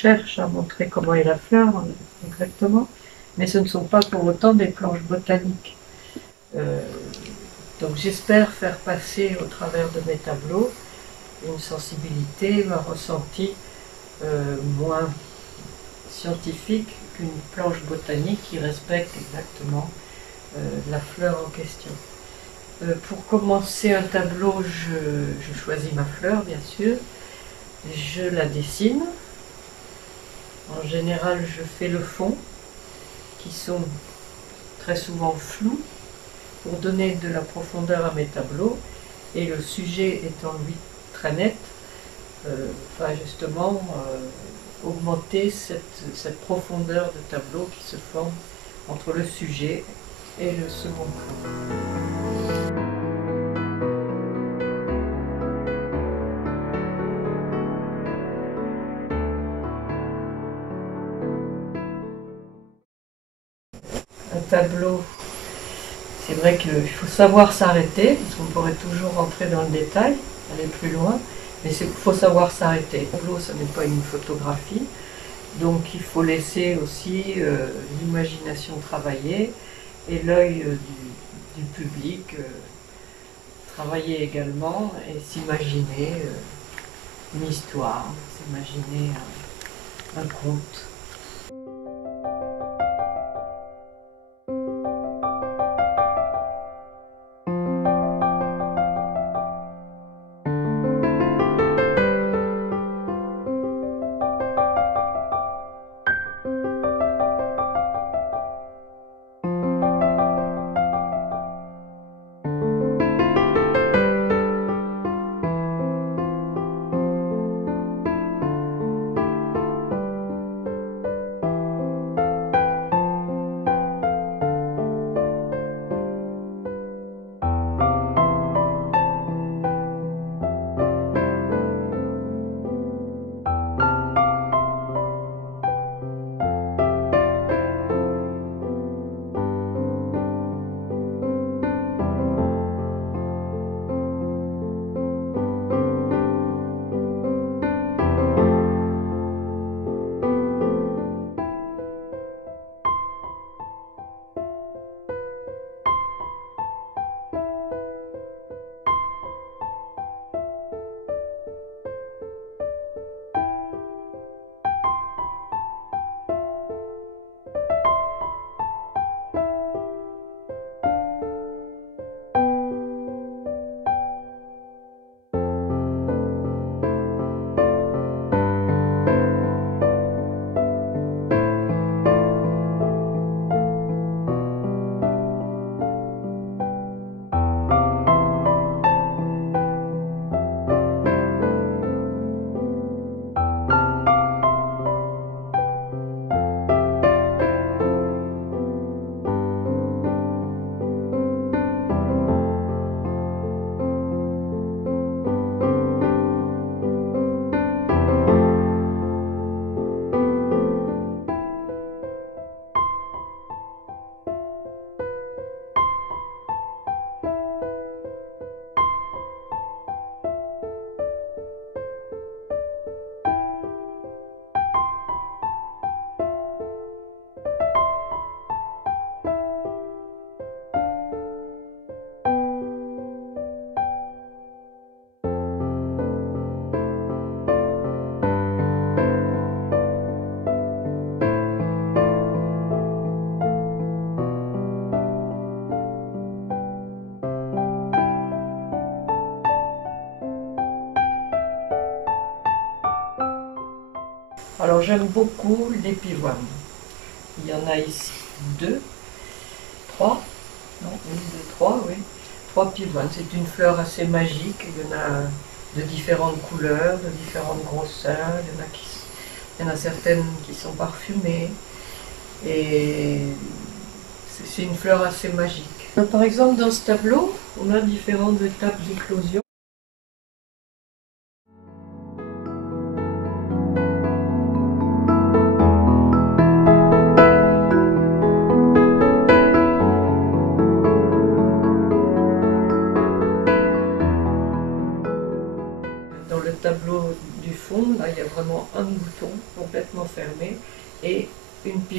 cherche à montrer comment est la fleur exactement, mais ce ne sont pas pour autant des planches botaniques. Euh, donc j'espère faire passer au travers de mes tableaux une sensibilité, un ressenti moins scientifique qu'une planche botanique qui respecte exactement la fleur en question. Pour commencer un tableau, je choisis ma fleur, bien sûr. Je la dessine. En général, je fais le fond, qui sont très souvent flous, pour donner de la profondeur à mes tableaux. Et le sujet étant lui très net, va justement augmenter cette profondeur de tableau qui se forme entre le sujet et le second plan. Un tableau, c'est vrai qu'il faut savoir s'arrêter, parce qu'on pourrait toujours rentrer dans le détail, aller plus loin, mais il faut savoir s'arrêter. Un tableau, ce n'est pas une photographie, donc il faut laisser aussi l'imagination travailler et l'œil du public travailler également et s'imaginer une histoire, s'imaginer un conte. Alors j'aime beaucoup les pivoines. Il y en a ici deux, trois, non, une, deux, trois, oui. Trois pivoines. C'est une fleur assez magique. Il y en a de différentes couleurs, de différentes grosseurs. Il y en a certaines qui sont parfumées. Et c'est une fleur assez magique. Par exemple, dans ce tableau, on a différentes étapes d'éclosion. Dans le tableau du fond, là, il y a vraiment un bouton complètement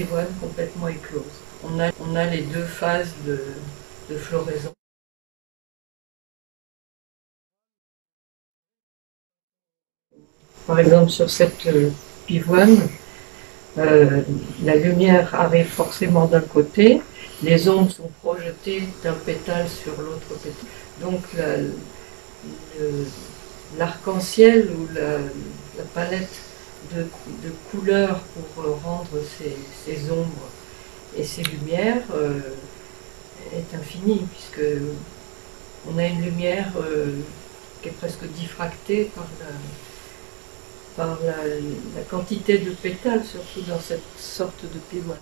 pivoine complètement éclose. On a les deux phases de floraison. Par exemple, sur cette pivoine, la lumière arrive forcément d'un côté, les ondes sont projetées d'un pétale sur l'autre pétale. Donc l'arc-en-ciel ou la palette de couleurs pour rendre ces ombres et ces lumières est infinie, puisque on a une lumière qui est presque diffractée par la quantité de pétales, surtout dans cette sorte de pivoine.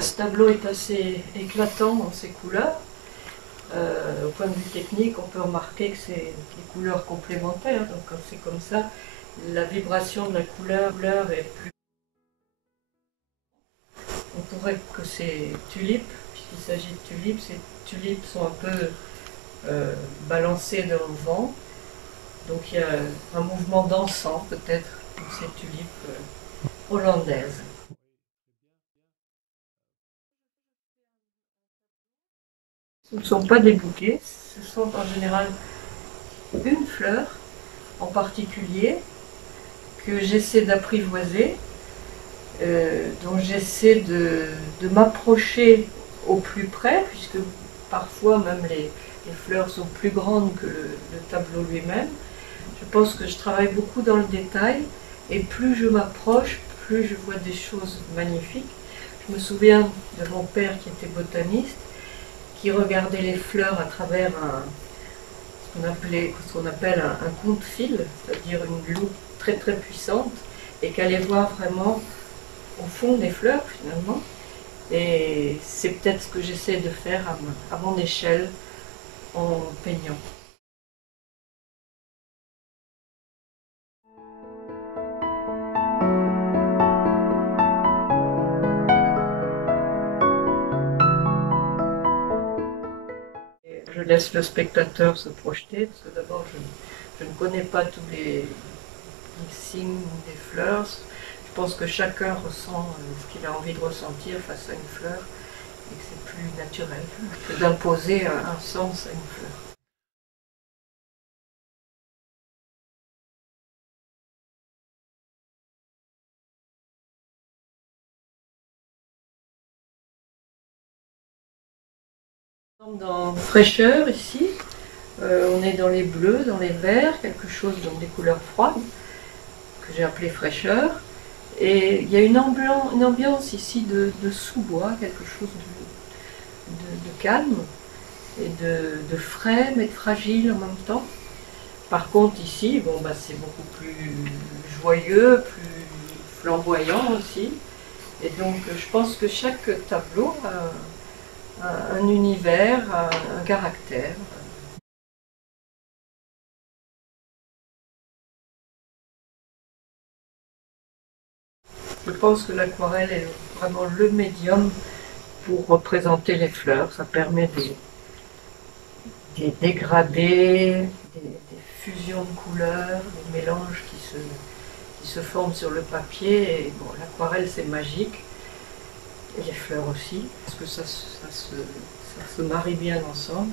Ce tableau est assez éclatant dans ses couleurs. Au point de vue technique, on peut remarquer que c'est des couleurs complémentaires. Donc quand c'est comme ça, la vibration de la couleur est plus... On pourrait que ces tulipes, puisqu'il s'agit de tulipes, ces tulipes sont un peu balancées dans le vent. Donc il y a un mouvement dansant peut-être pour ces tulipes hollandaises. Ce ne sont pas des bouquets, ce sont en général une fleur en particulier que j'essaie d'apprivoiser, dont j'essaie de m'approcher au plus près, puisque parfois même les fleurs sont plus grandes que le tableau lui-même. Je pense que je travaille beaucoup dans le détail, et plus je m'approche, plus je vois des choses magnifiques. Je me souviens de mon père qui était botaniste, qui regardait les fleurs à travers ce qu'on appelle un compte-fil, c'est-à-dire une loupe très très puissante, et qui allait voir vraiment au fond des fleurs finalement. Et c'est peut-être ce que j'essaie de faire à mon échelle en peignant. Je laisse le spectateur se projeter, parce que d'abord je ne connais pas tous les signes des fleurs. Je pense que chacun ressent ce qu'il a envie de ressentir face à une fleur, et que c'est plus naturel que d'imposer un sens à une fleur. Dans fraîcheur ici, on est dans les bleus, dans les verts, quelque chose dans des couleurs froides, que j'ai appelé fraîcheur. Et il y a une ambiance ici de sous-bois, quelque chose de calme et de frais, mais de fragile en même temps. Par contre ici, bon, bah, c'est beaucoup plus joyeux, plus flamboyant aussi. Et donc je pense que chaque tableau a un univers, un caractère. Je pense que l'aquarelle est vraiment le médium pour représenter les fleurs. Ça permet des dégradés, des fusions de couleurs, des mélanges qui se forment sur le papier. Et bon, l'aquarelle c'est magique, et les fleurs aussi, parce que ça se marie bien ensemble.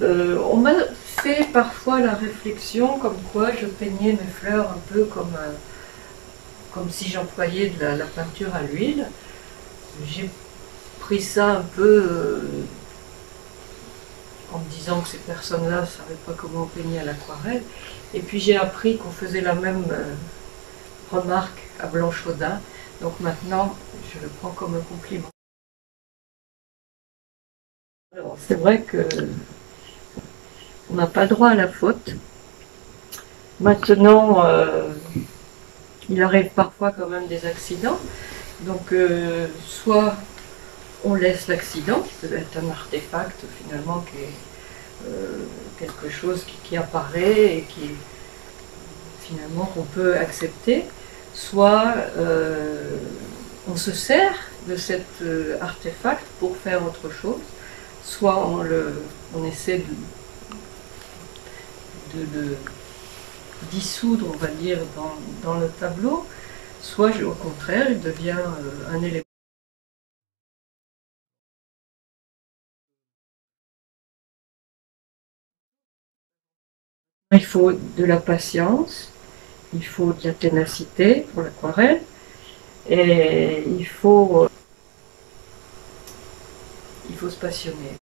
On m'a fait parfois la réflexion comme quoi je peignais mes fleurs un peu comme si j'employais de la peinture à l'huile. J'ai pris ça un peu en me disant que ces personnes-là ne savaient pas comment peigner à l'aquarelle. Et puis j'ai appris qu'on faisait la même remarque à Blanchaudin. Donc maintenant, je le prends comme un compliment. Alors c'est vrai que on n'a pas droit à la faute. Maintenant, il arrive parfois quand même des accidents. Donc soit on laisse l'accident, qui peut être un artefact finalement qui est quelque chose qui apparaît et qui finalement qu'on peut accepter, soit on se sert de cet artefact pour faire autre chose, soit on essaie de le dissoudre, on va dire, dans le tableau, soit au contraire, il devient un élément. Il faut de la patience, il faut de la ténacité pour l'aquarelle, et il faut se passionner.